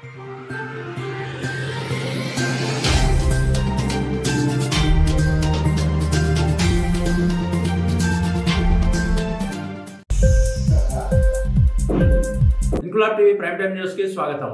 Inquilab TV prime time news కి స్వాగతం.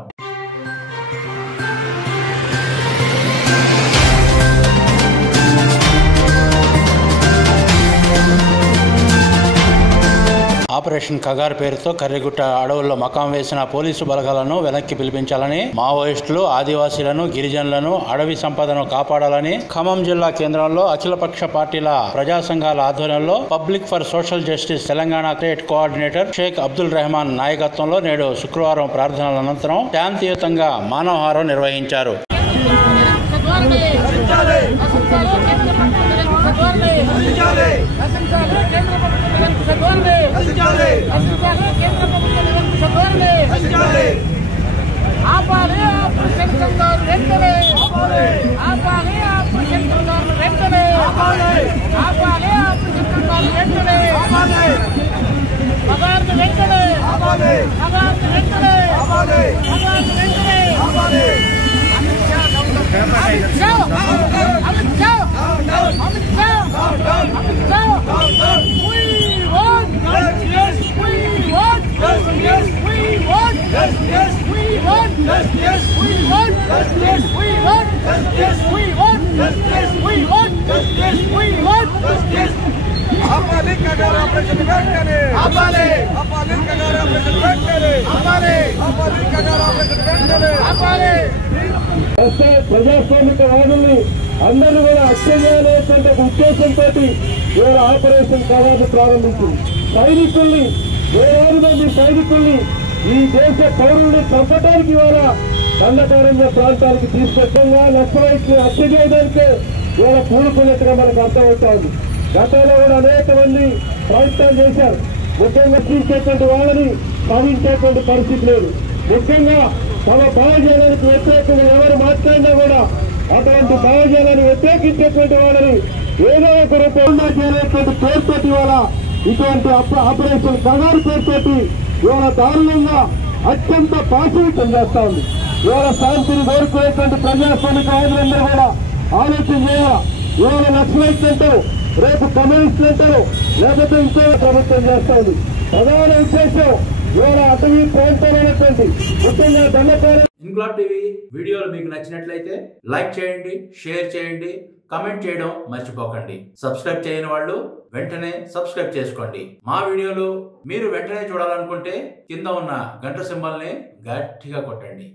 Operation Kagar పేరుతో కర్రిగుట్ట అడవుల్లో మకాం వేసిన పోలీసు బలగాలను వెనక్కి పిలిపించాలని, మావోయిస్టులు, ఆదివాసీలను, గిరిజనులను, అడవి సంపదను కాపాడాలని ఖమ్మం జిల్లా కేంద్రంలో అఖిలపక్ష పార్టీల ప్రజా సంఘాల ఆధ్వర్యంలో public for social justice Telangana state coordinator Sheikh Abdul Rehman నాయకత్వంలో నేడు శుక్రవారం ప్రార్థనల అనంతరం శాంతియుతంగా మానవహారం నిర్వహించారు. ప్రజాస్వామిక వాదుల్ని అందరూ కూడా హత్య చేయాలనేటువంటి ఉద్దేశంతో ఇవాళ ఆపరేషన్ కగార్ను ప్రారంభించింది. సైనికుల్ని, 2000 మంది సైనికుల్ని ఈ దేశ పౌరుల్ని చంపడానికి ఇవాళ దండకారణ్య ప్రాంతానికి తీసుకొచ్చంగా నక్సలైట్ని హత్య చేయడానికే ఇవాళ కూడుకున్నట్టుగా మనకు అర్థమవుతా ఉంది. గతంలో కూడా అనేక మంది ప్రయత్నాలు చేశారు. ముఖ్యంగా తీసేటువంటి వాళ్ళని సాధించేటువంటి పరిస్థితి లేదు. ముఖ్యంగా తమ భావజాలానికి వ్యతిరేకంగా ఎవరు మాట్లాడినా కూడా అటువంటి భావజాలాన్ని వ్యతిరేకించేటువంటి వాళ్ళని ఏదో ఒక రూపంలో చేరేటువంటి పేరుతోటి ఇవాళ ఇటువంటి ఆపరేషన్ కగారు పేరుతోటి ఇవాళ దారుణంగా అత్యంత పాశవికం చేస్తా ఉంది. ఇవాళ శాంతిని కోరుకునేటువంటి ప్రజాస్వామిక వాదులందరూ కూడా ఆలోచన చేయాల. ఇవాళ నక్సలైట్లు అంటారు, రేపు కమ్యూనిస్టులు అంటారు, లేకపోతే ఇంకో ప్రభుత్వం చేస్తా ఉంది. ప్రధాన ఉద్దేశం ఇవాళ అటవీ ప్రాంతాలైనటువంటి ముఖ్యంగా దండకారు. ఇంక్లాబ్ టీవీ వీడియోలు మీకు నచ్చినట్లయితే లైక్ చేయండి, షేర్ చేయండి, కమెంట్ చేయడం మర్చిపోకండి. సబ్స్క్రైబ్ చేయని వాళ్ళు వెంటనే సబ్స్క్రైబ్ చేసుకోండి. మా వీడియోలు మీరు వెంటనే చూడాలనుకుంటే కింద ఉన్న గంట సింబల్ని గట్టిగా కొట్టండి.